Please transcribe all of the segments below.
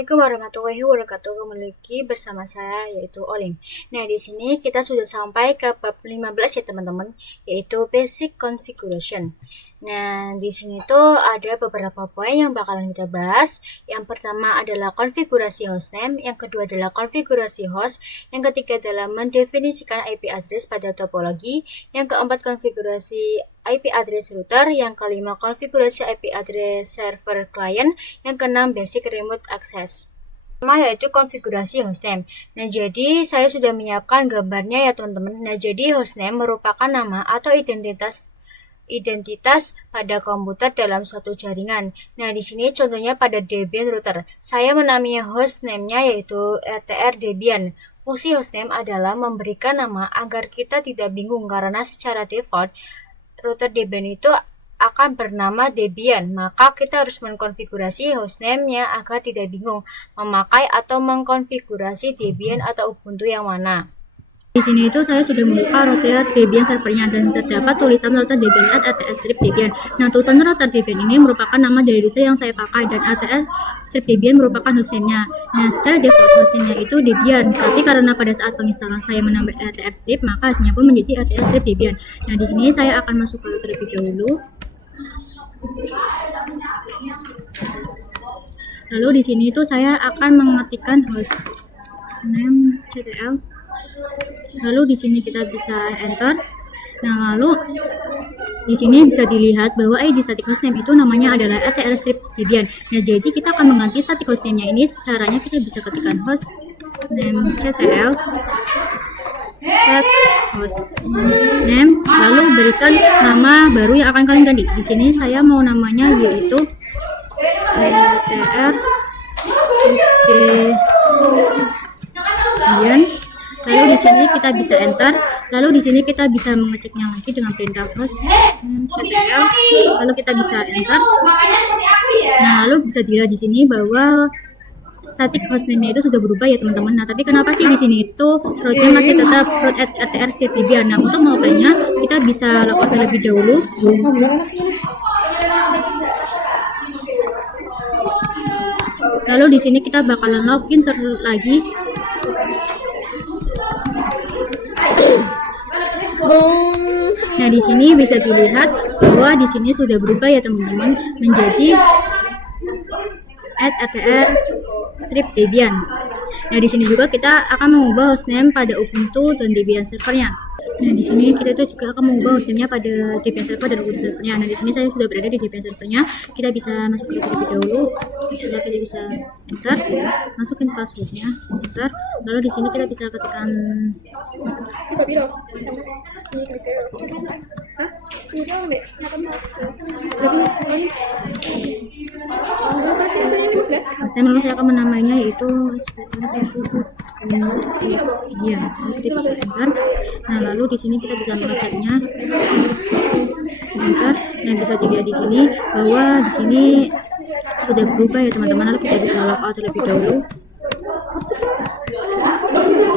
Assalamualaikum warahmatullahi wabarakatuh. Kembali lagi bersama saya yaitu Olin. Nah, di sini kita sudah sampai ke bab 15 ya teman-teman, yaitu basic configuration. Nah, di sini tuh ada beberapa poin yang bakalan kita bahas. Yang pertama adalah konfigurasi hostname, yang kedua adalah konfigurasi host, yang ketiga adalah mendefinisikan IP address pada topologi, yang keempat konfigurasi IP address router, yang kelima konfigurasi IP address server client, yang keenam basic remote access. Pertama yaitu konfigurasi hostname. Nah, jadi saya sudah menyiapkan gambarnya ya teman-teman. Nah, jadi hostname merupakan nama atau identitas pada komputer dalam suatu jaringan. Nah, di sini contohnya pada Debian router. Saya menamai hostname-nya yaitu RTR Debian. Fungsi hostname adalah memberikan nama agar kita tidak bingung karena secara default router Debian itu akan bernama Debian. Maka kita harus mengkonfigurasi hostname-nya agar tidak bingung memakai atau mengkonfigurasi Debian atau Ubuntu yang mana. Di sini itu saya sudah membuka router Debian servernya dan terdapat tulisan router Debian at RTR strip Debian. Nah, tulisan router Debian ini merupakan nama dari user yang saya pakai dan RTR strip Debian merupakan hostname-nya. Nah, secara default hostname-nya itu Debian, tapi karena pada saat penginstalan saya menambah RTR strip, maka hasilnya pun menjadi RTR strip Debian. Nah, di sini saya akan masuk ke router terlebih dahulu. Lalu di sini itu saya akan mengetikkan hostname ctl. Lalu di sini kita bisa enter. Nah, lalu di sini bisa dilihat bahwa ID static hostname itu namanya adalah RTR strip Debian. Nah, jadi kita akan mengganti static hostname-nya ini. Caranya kita bisa ketikkan hostname ctl set hostname, lalu berikan nama baru yang akan kalian ganti. Di sini saya mau namanya yaitu RTR Debian. Lalu di sini kita bisa enter. Lalu di sini kita bisa mengeceknya lagi dengan perintah hostname.ctl. Lalu kita bisa enter. Nah, lalu bisa dilihat di sini bahwa static hostname-nya itu sudah berubah ya teman-teman. Nah, tapi kenapa sih di sini itu rootnya masih tetap root RTR strip Debian? Nah, untuk mengoperasikannya kita bisa logout terlebih dahulu. Lalu di sini kita bakalan login lagi. Nah, di sini bisa dilihat bahwa di sini sudah berubah ya teman-teman menjadi @rtr strip Debian. Nah, di sini juga kita akan mengubah hostname pada Ubuntu dan Debian servernya. Nah, di sini kita itu juga akan mengubah hostname-nya pada Debian server dan Ubuntu servernya. Nah, di sini saya sudah berada di Debian servernya. Kita bisa masuk ke terlebih dahulu. Lalu kita bisa enter, masukin passwordnya, enter. Lalu di sini kita bisa ketikkan hostname. Lalu saya akan menamainya yaitu Debian. Lalu kita bisa enter. Nah, lalu di sini kita bisa mengeceknya, enter. Nah, bisa dilihat di sini bahwa di sini sudah berubah ya teman-teman. Lalu kita bisa logout terlebih dahulu,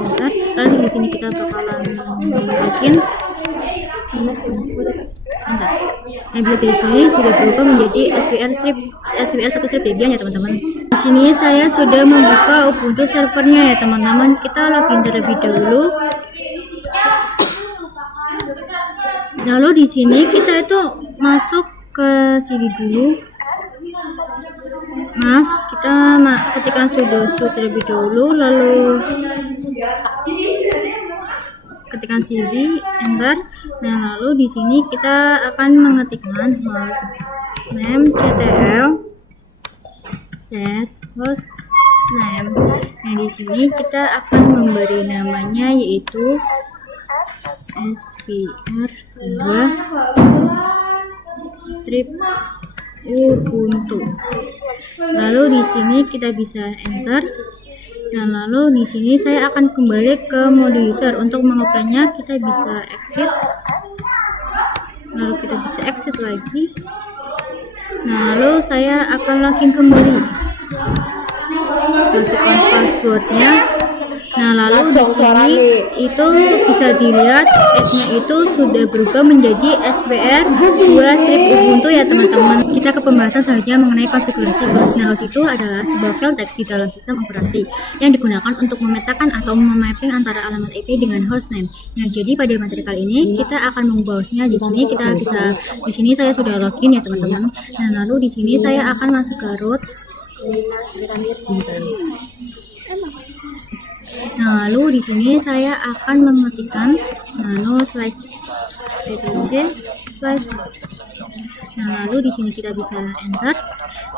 enter. Lalu di sini kita bakalan login, enter. Nah, bisa di sini sudah berubah menjadi SWR1 strip Debian ya teman-teman. Di sini saya sudah membuka Ubuntu servernya ya teman-teman. Kita login terlebih dahulu. Lalu di sini kita itu masuk ke sini dulu. Maaf, kita ketikkan sudo terlebih dahulu, lalu ketikkan cd, enter. Nah, lalu di sini kita akan mengetikkan hostname ctl set hostname. Nah, di sini kita akan memberi namanya yaitu SVR2 strip Ubuntu. Lalu di sini kita bisa enter. Nah, lalu di sini saya akan kembali ke mode user. Untuk mengoperasikannya kita bisa exit. Lalu kita bisa exit lagi. Nah, lalu saya akan login kembali. Masukkan passwordnya. Nah, lalu di sini itu bisa dilihat add-nya itu sudah berubah menjadi SWR 2-Ubuntu ya teman-teman. Kita ke pembahasan selanjutnya mengenai konfigurasi host. Nah, host itu adalah sebuah file teks di dalam sistem operasi yang digunakan untuk memetakan atau memapping antara alamat IP dengan hostname. Nah, jadi pada materi kali ini kita akan mengubah hostnya. Di sini kita bisa, di sini saya sudah login ya teman-teman. Nah, lalu di sini saya akan masuk ke root. Nah, lalu di sini saya akan mengetikkan nano/etc/. Nah, lalu di sini kita bisa enter.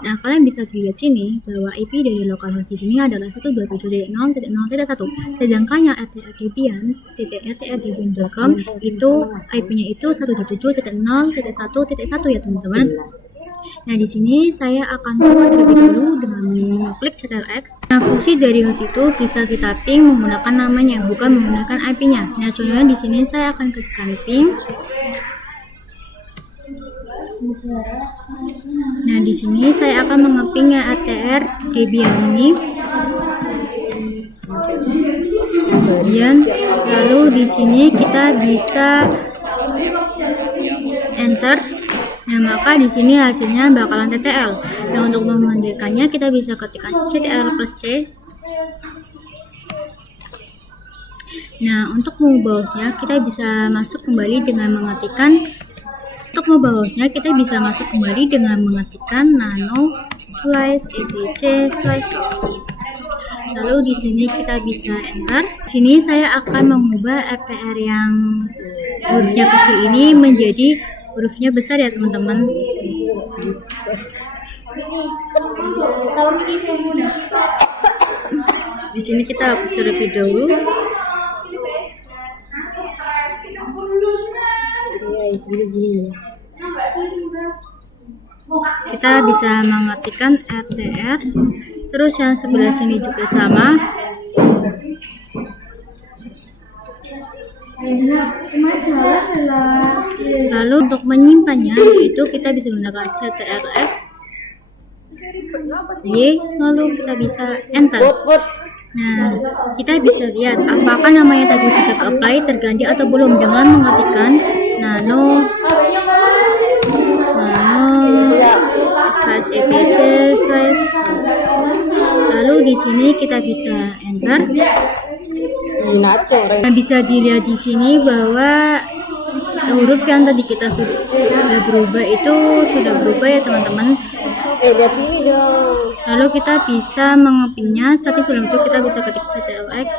Nah, kalian bisa lihat sini bahwa IP dari localhost di sini adalah 127.0.0.1. Sedangkan yang @debian.com itu IP-nya itu 127.0.1.1 ya teman-teman. Nah, di sini saya akan coba terlebih dahulu dengan mengklik ctrl+x. Nah, fungsi dari host itu bisa kita ping menggunakan namanya, bukan menggunakan IP-nya. Nah, contohnya di sini saya akan ketikkan ping. Nah, di sini saya akan mengeping yang ATR Debian ini. Lalu di sini kita bisa enter. Nah, maka di sini hasilnya bakalan TTL. Nah, untuk memandirkannya kita bisa ketikkan ctrl+c. Nah, untuk mengubah hostnya kita bisa masuk kembali dengan mengetikkan nano/etc/host. Lalu di sini kita bisa enter. Di sini saya akan mengubah RTR yang hurufnya kecil ini menjadi hurufnya besar ya teman-teman. Di sini kita hapus terlebih dahulu. Kita bisa mengetikkan RTR, terus yang sebelah sini juga sama. Lalu untuk menyimpannya yaitu kita bisa menggunakan ctrl+x y, lalu kita bisa enter. Nah, kita bisa lihat apakah namanya tadi sudah ke-apply terganti atau belum dengan mengetikkan nano/etc/. Lalu di sini kita bisa enter. Nah, bisa dilihat di sini bahwa huruf yang tadi kita sudah berubah itu sudah berubah ya teman-teman. Lihat sini dong. Lalu kita bisa mengepingnya, tapi sebelum itu kita bisa ketik ctrl+x.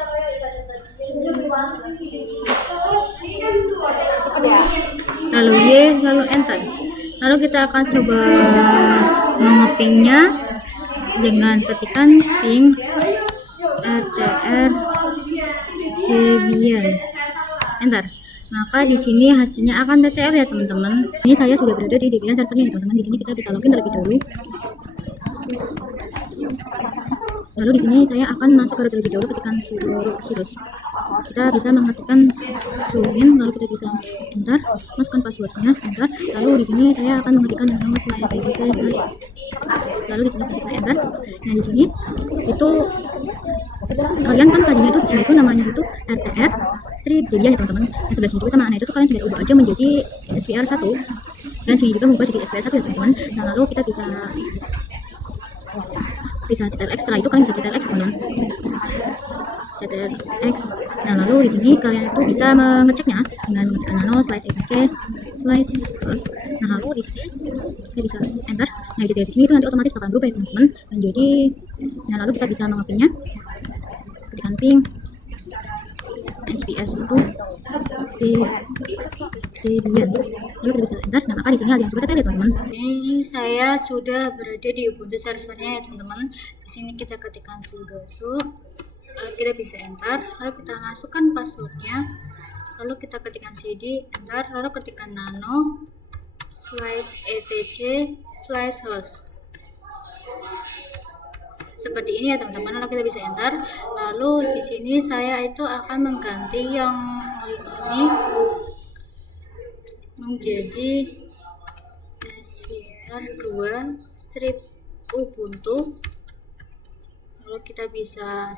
Lalu y, lalu enter. Lalu kita akan coba mengepingnya dengan ketikan ping rtr debian, enter. Maka di sini hasilnya akan TTL ya teman-teman. Ini saya sudah berada di Debian servernya ya teman-teman. Di sini kita bisa login terlebih dahulu. Lalu di sini saya akan masuk ke terlebih dahulu, ketikkan sudo. Kita bisa mengetikkan sumin, lalu kita bisa enter, masukkan passwordnya, enter. Lalu di sini saya akan mengetikkan lalu di sini saya bisa enter. Nah, di sini itu kalian kan tadinya itu di sini itu namanya itu RTR Debian ya teman-teman. Yang sebelah sini juga sama. Nah, itu tuh kalian tinggal ubah aja menjadi SWR1 dan sini juga mengubah jadi SWR1 ya teman-teman. Nah, lalu kita bisa ctrl+x. Setelah itu kalian bisa ctrl+x teman-teman. ctrl+x. Nah, lalu di sini kalian itu bisa mengeceknya dengan menggunakan nano/etc/host. Nah, lalu di sini kita bisa enter. Nah, bisa dilihat di sini itu nanti otomatis bakal berubah ya teman-teman menjadi. Nah, lalu kita bisa mengepingnya, ketikkan ping SPS itu Debian, lalu kita bisa enter. Nah, maka di sini ada yang juga TTL ya teman-teman. Ini saya sudah berada di Ubuntu servernya ya teman-teman. Di sini kita ketikkan sudo su, lalu kita bisa enter, lalu kita masukkan passwordnya, lalu kita ketikkan cd, enter, lalu ketikkan nano/etc/host. Seperti ini ya teman-teman. Lalu kita bisa enter. Lalu di sini saya itu akan mengganti yang ini menjadi SWR2-Ubuntu. Lalu kita bisa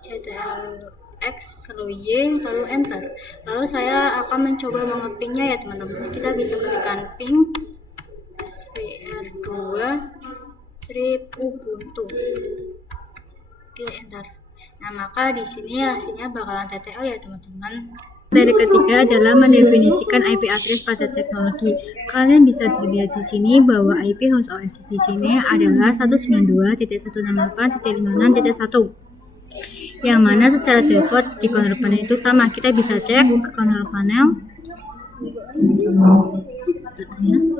CTRL-X lalu Y lalu enter. Lalu saya akan mencoba mengepingnya ya teman-teman. Kita bisa ketikkan ping svr2 strip ubuntu. Oke, enter. Nah, maka di sini hasilnya bakalan TTL ya teman-teman. Dari ketiga adalah mendefinisikan IP address pada teknologi. Kalian bisa dilihat di sini bahwa IP host OS di sini adalah 192.168.56.1, yang mana secara default di control panel itu sama. Kita bisa cek ke control panel,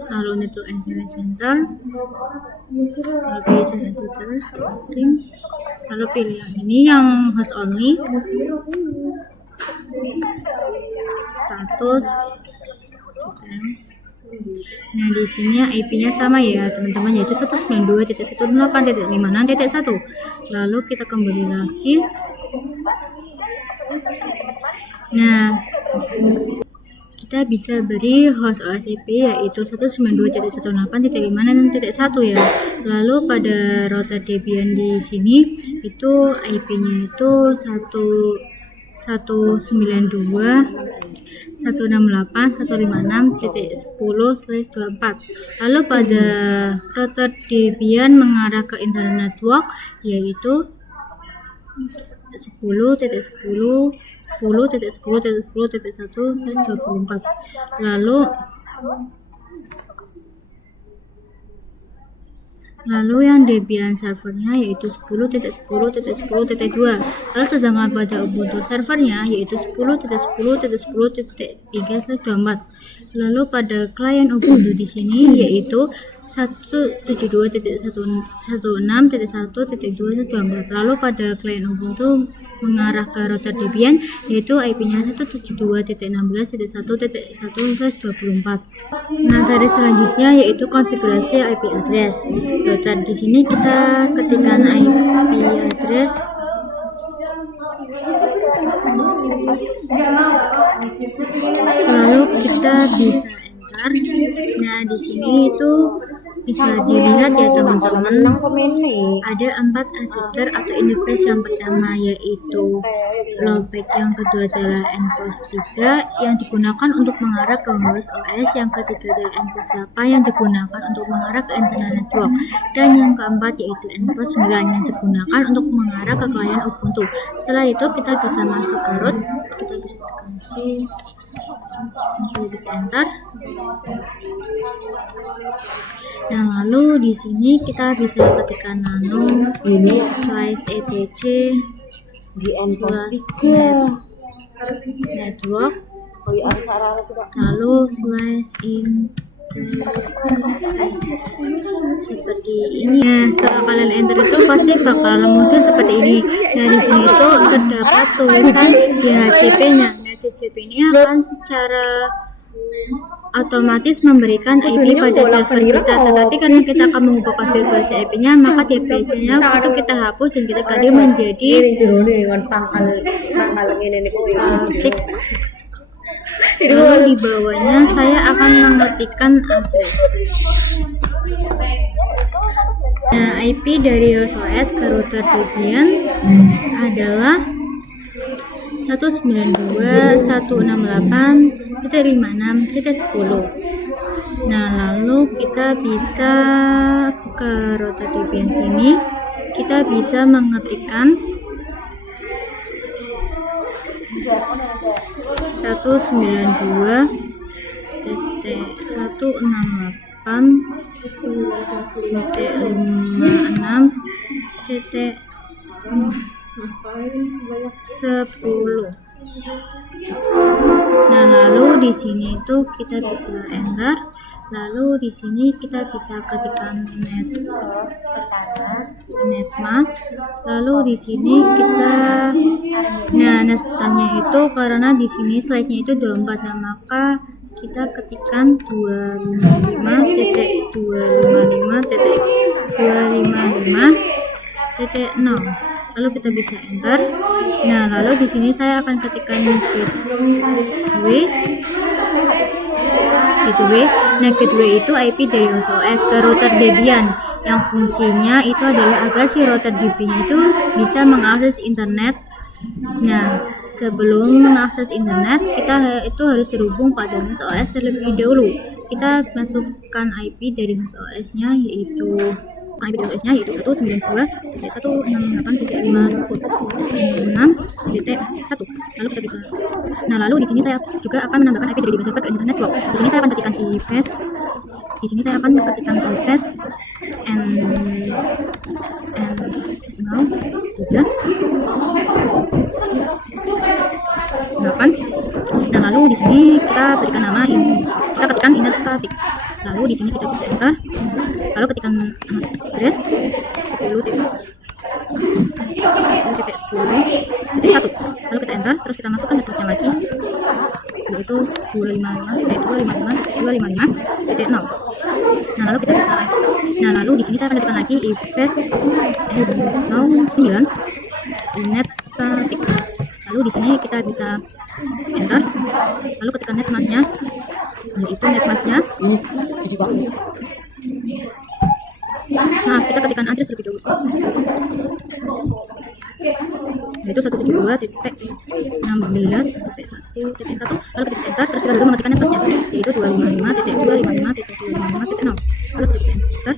lalu network engineering center, lalu pilih editor, lalu pilih yang ini yang host only, status, details. Nah, di sini IP-nya sama ya teman-teman, yaitu 192.168.56.1. Lalu kita kembali lagi. Nah, kita bisa beri host OS IP yaitu 192.168.56.1 ya. Lalu pada router Debian di sini itu IP-nya itu 168.156.10/24. Lalu pada router Debian mengarah ke internet network yaitu 10.10.10.10.10.1/24. Lalu yang Debian servernya yaitu 10.10.10.2. Lalu sedangkan pada Ubuntu servernya yaitu 10.10.10.3/24. Lalu pada klien Ubuntu di sini yaitu 172.168.1.2/24. Lalu pada klien Ubuntu mengarah ke router Debian yaitu IP-nya 172.16.1.1/24. Nah, dari selanjutnya yaitu konfigurasi IP address router. Di sini kita ketikkan IP address, lalu kita bisa enter. Nah, di sini itu bisa dilihat ya teman-teman, ada 4 adapter atau interface. Yang pertama yaitu lowback, yang kedua adalah nPost 3 yang digunakan untuk mengarah ke host OS, yang ketiga adalah nPost 8 yang digunakan untuk mengarah ke internet network, dan yang keempat yaitu nPost 9 yang digunakan untuk mengarah ke klien Ubuntu. Setelah itu kita bisa masuk ke root, kita bisa tekan C, bisa enter. Nah, lalu di sini kita bisa ketikkan nano ini slice etc di nPost 3 network, lalu slice in seperti ini. Nah, setelah kalian enter itu pasti bakal muncul seperti ini. Nah, di sini itu terdapat tulisan DHCP-nya. Nah, DHCP ini akan secara otomatis memberikan IP pada server kita, tetapi karena kita akan mengubah konfigurasi IP-nya, maka DHCP-nya untuk kita hapus dan kita ganti menjadi static. Lalu di bawahnya saya akan mengetikkan address. Nah, IP dari host OS ke router Debian adalah 192.168.56.10. Nah, lalu kita bisa ke router Debian sini, kita bisa mengetikkan 192.168.56.10. Nah, lalu di sini itu kita bisa enter. Lalu di sini kita bisa ketikkan netmask. Lalu di sini kita nestanya itu karena di sini slide-nya itu 24. Nah, maka kita ketikkan 255.255.255.0. Lalu kita bisa enter. Nah, lalu di sini saya akan ketikkan gateway. Nah, gateway itu IP dari host OS ke router Debian, yang fungsinya itu adalah agar si router Debian itu bisa mengakses internet Nah, sebelum mengakses internet, kita itu harus terhubung pada host OS terlebih dahulu. Kita masukkan IP dari host OS-nya yaitu IP dari OS-nya yaitu 192.168.5.6.1. Lalu di sini saya juga akan menambahkan IP dari DB server ke internet network. Di sini saya akan ketikkan ifs. Di sini saya akan ketikkan ifs and now 3 8. Nah, lalu di sini kita berikan nama kita ketikkan init static. Lalu di sini kita bisa enter. Lalu ketikkan address 10.10.1. Lalu kita enter, terus kita masukkan addressnya lagi yaitu 255.255.255.0. Nah, lalu di sini saya akan ketikkan lagi ifs now 9 init static. Lalu di sini kita bisa enter, lalu ketikkan netmasknya yaitu netmasknya maaf, kita ketikkan address terlebih dahulu yaitu 172.16.1.1. lalu kita bisa enter, terus kita baru mengetikkan netmasknya yaitu 255.255.255.0. lalu kita bisa enter.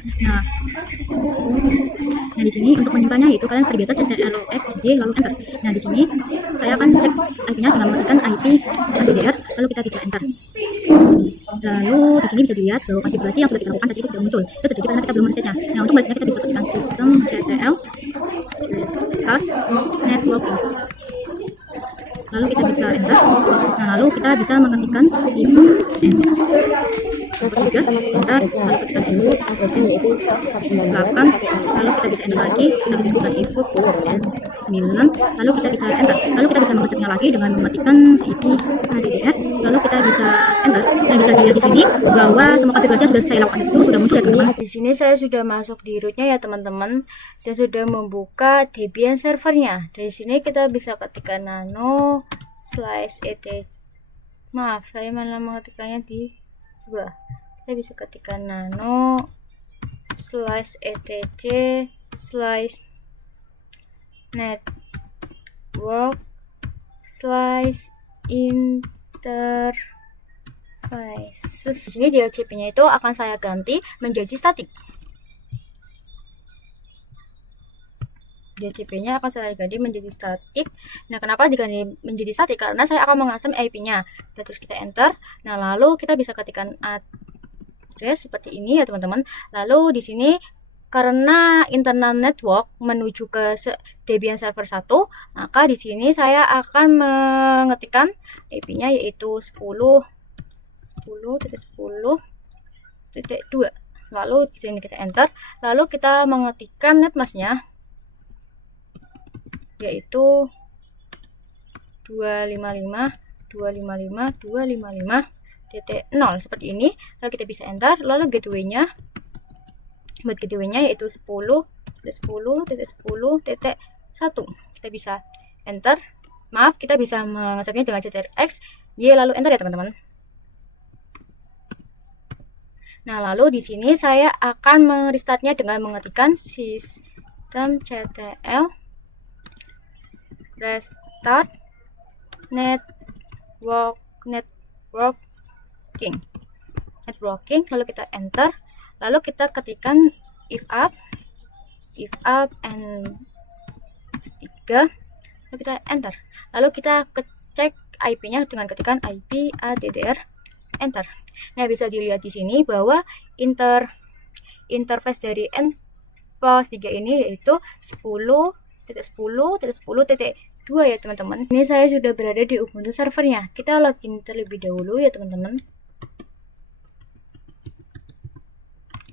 Nah, di sini untuk menyimpannya itu kalian seperti biasa ctrl+x y lalu enter. Nah, di sini saya akan cek IP-nya dengan mengetikkan IP ADDR lalu kita bisa enter. Lalu di sini bisa dilihat bahwa konfigurasi yang sudah kita lakukan tadi itu tidak muncul. Itu terjadi karena kita belum meresetnya. Nah, untuk meresetnya kita bisa ketikkan systemctl restart networking. Lalu kita bisa enter. Nah, lalu kita bisa mengetikkan if enter, lalu ketikkan dulu addressnya yaitu 8, lalu kita bisa enter lagi, kita bisa bukan if 9, lalu kita bisa enter, lalu kita bisa mengeceknya lagi dengan mengetikkan IP ADDR, lalu kita bisa enter. Nah, bisa dilihat di sini bahwa semua konfigurasi sudah saya lakukan itu sudah muncul ya teman-teman. Di sini saya sudah masuk di rootnya ya teman-teman dan sudah membuka Debian servernya. Dari sini kita bisa ketikkan nano /et. Maaf, saya malah mengetikkannya di sebelah. Kita bisa ketikkan nano /etc/network/interfaces. Di sini DHCP-nya itu akan saya ganti menjadi static. DHCP-nya akan saya ganti menjadi static. Nah, kenapa diganti menjadi static? Karena saya akan mengakses IP-nya. Terus kita enter. Nah, lalu kita bisa ketikkan address seperti ini ya teman-teman. Lalu di sini karena internal network menuju ke Debian server 1, maka di sini saya akan mengetikkan IP-nya yaitu 10.10.10.2. Lalu di sini kita enter. Lalu kita mengetikkan netmasknya yaitu 255.255.255.0 seperti ini. Lalu kita bisa enter. Lalu gateway-nya yaitu 10.10.10.1. kita bisa enter. Maaf, kita bisa mengesapnya dengan ctrl+x y lalu enter ya teman-teman. Nah, lalu di sini saya akan merestartnya dengan mengetikkan systemctl restart networking, lalu kita enter. Lalu kita ketikkan if up and 3, lalu kita enter. Lalu kita cek IP-nya dengan ketikkan IP ADDR enter. Nah, bisa dilihat di sini bahwa interface dari NPOS 3 ini yaitu 10.10.10.2 ya teman-teman. Ini saya sudah berada di Ubuntu servernya. Kita login terlebih dahulu ya teman-teman.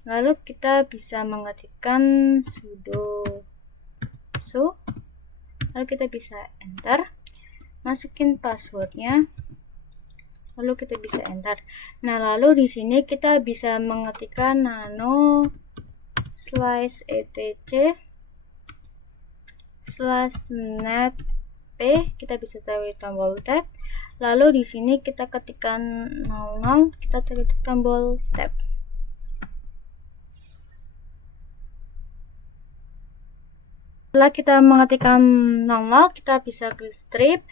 Lalu kita bisa mengetikkan sudo lalu kita bisa enter, masukin passwordnya, lalu kita bisa enter. Nah, lalu di sini kita bisa mengetikkan nano/etc/netp, kita bisa tarik tombol tab. Lalu di sini kita ketikkan 00, kita tarik tombol tab. Setelah kita mengetikkan nol, kita bisa klik strip.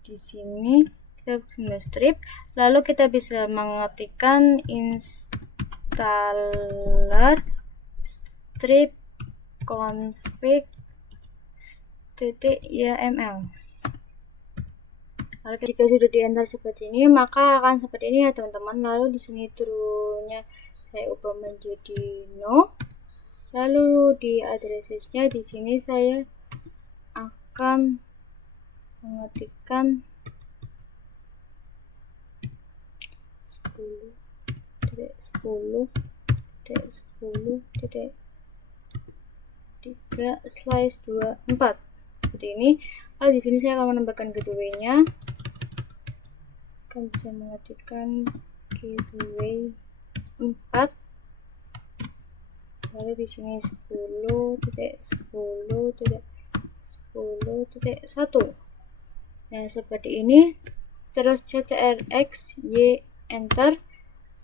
Di sini kita bisa strip, lalu kita bisa mengetikkan installer strip config.yml. Lalu jika sudah di enter seperti ini, maka akan seperti ini ya teman-teman. Lalu di sini true-nya saya ubah menjadi no. Lalu di addressesnya di sini saya akan mengetikkan 10.10.10.3/24 seperti ini. Lalu di sini saya akan menambahkan gateway-nya. Akan bisa mengetikkan gateway 4. Lalu di sini 10.10.10.1. Nah, seperti ini. Terus ctrx y enter.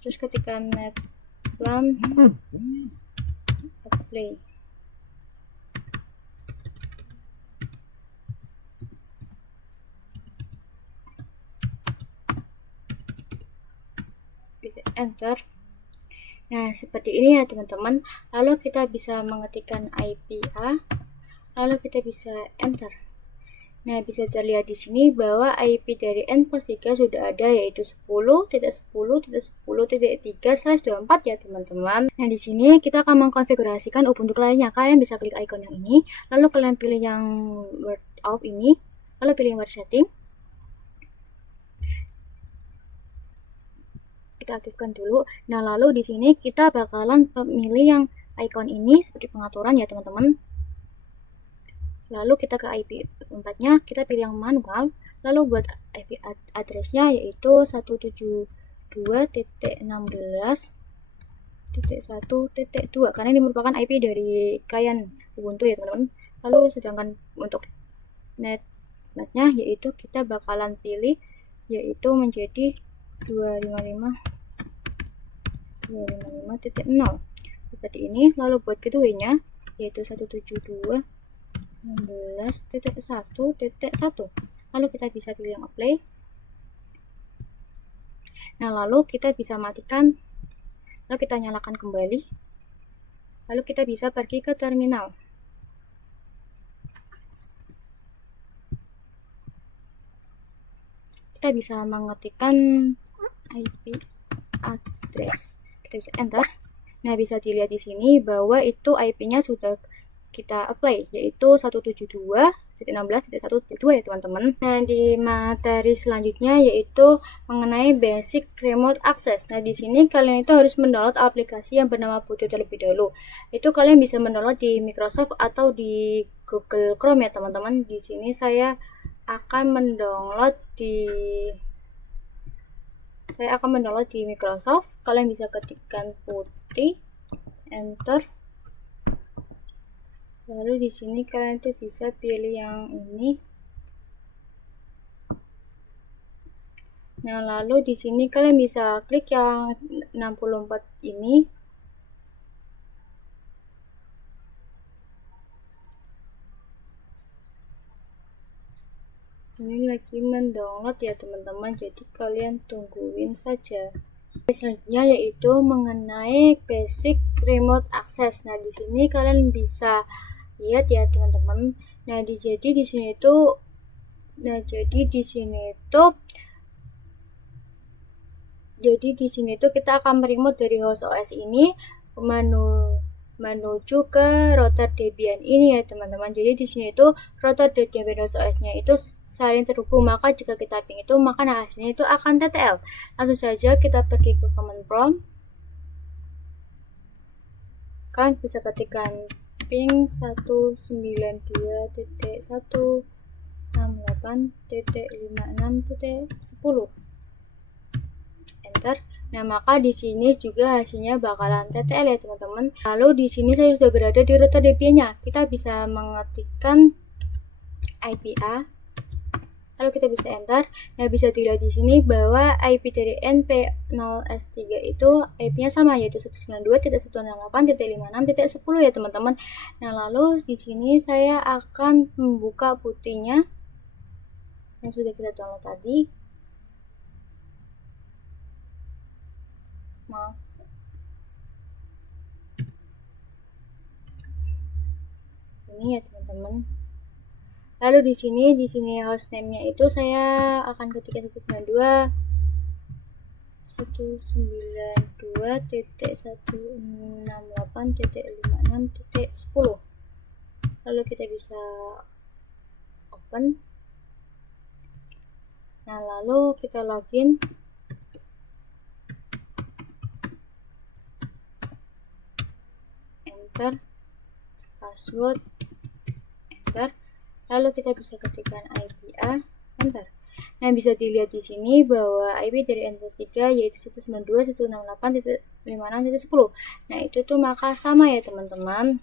Terus ketikkan netplan apply. Enter. Nah, seperti ini ya teman-teman. Lalu kita bisa mengetikkan IP-A, lalu kita bisa enter. Nah, bisa terlihat di sini bahwa IP dari N+3 sudah ada, yaitu 10.10.10.3/24 ya teman-teman. Nah, di sini kita akan mengkonfigurasikan Ubuntu lainnya. Kalian bisa klik icon yang ini, lalu kalian pilih yang word of ini, lalu pilih word setting. Kita aktifkan dulu. Nah, lalu di sini kita bakalan memilih yang icon ini seperti pengaturan ya teman-teman. Lalu kita ke IP 4-nya, kita pilih yang manual. Lalu buat IP address-nya yaitu 172.16.1.2 karena ini merupakan IP dari klien Ubuntu ya teman-teman. Lalu sedangkan untuk netnya yaitu kita bakalan pilih yaitu menjadi 255.0 seperti ini. Lalu buat gateway-nya yaitu 172.16.1.1. lalu kita bisa pilih yang apply. Nah, lalu kita bisa matikan, lalu kita nyalakan kembali, lalu kita bisa pergi ke terminal. Kita bisa mengetikkan IP address, kita bisa enter. Nah, bisa dilihat di sini bahwa itu IP-nya sudah kita apply, yaitu 172.16.1.2 ya teman-teman. Nah, di materi selanjutnya yaitu mengenai basic remote access. Nah, di sini kalian itu harus mendownload aplikasi yang bernama Bodo terlebih dahulu. Itu kalian bisa mendownload di Microsoft atau di Google Chrome ya teman-teman. Di sini saya akan mendownload di Microsoft. Kalian bisa ketikkan putih, enter. Lalu di sini kalian tuh bisa pilih yang ini. Nah, lalu di sini kalian bisa klik yang 64 ini. Ini lagi mendownload ya teman-teman, jadi kalian tungguin saja. Selanjutnya yaitu mengenai basic remote access. Nah, di sini kalian bisa lihat ya teman-teman. Nah, jadi di sini itu kita akan meremote dari host OS ini menuju ke router Debian ini ya teman-teman. Jadi di sini itu router Debian host OS-nya itu saling terhubung, maka jika kita ping itu maka hasilnya itu akan TTL. Langsung saja kita pergi ke command prompt. Kalian bisa ketikkan ping 192.168.56.10. Enter. Nah, maka di sini juga hasilnya bakalan TTL ya teman-teman. Lalu di sini saya sudah berada di router Debian-nya. Kita bisa mengetikkan IP-A, lalu kita bisa enter. Nah, bisa dilihat di sini bahwa IP dari NP0S3 itu IP-nya sama, yaitu 192.168.56.10 ya teman-teman. Nah, lalu di sini saya akan membuka putihnya yang sudah kita download tadi. Maaf. Ini ya teman-teman. Lalu di sini hostname-nya itu saya akan ketikkan 192.168.56.10. Lalu kita bisa open. Nah, lalu kita login. Enter. Password. Enter. Lalu kita bisa ketikkan IPA. Enter. Nah, bisa dilihat di sini bahwa IP dari N+3 yaitu 192.168.56.10. Nah, itu tuh maka sama ya teman-teman.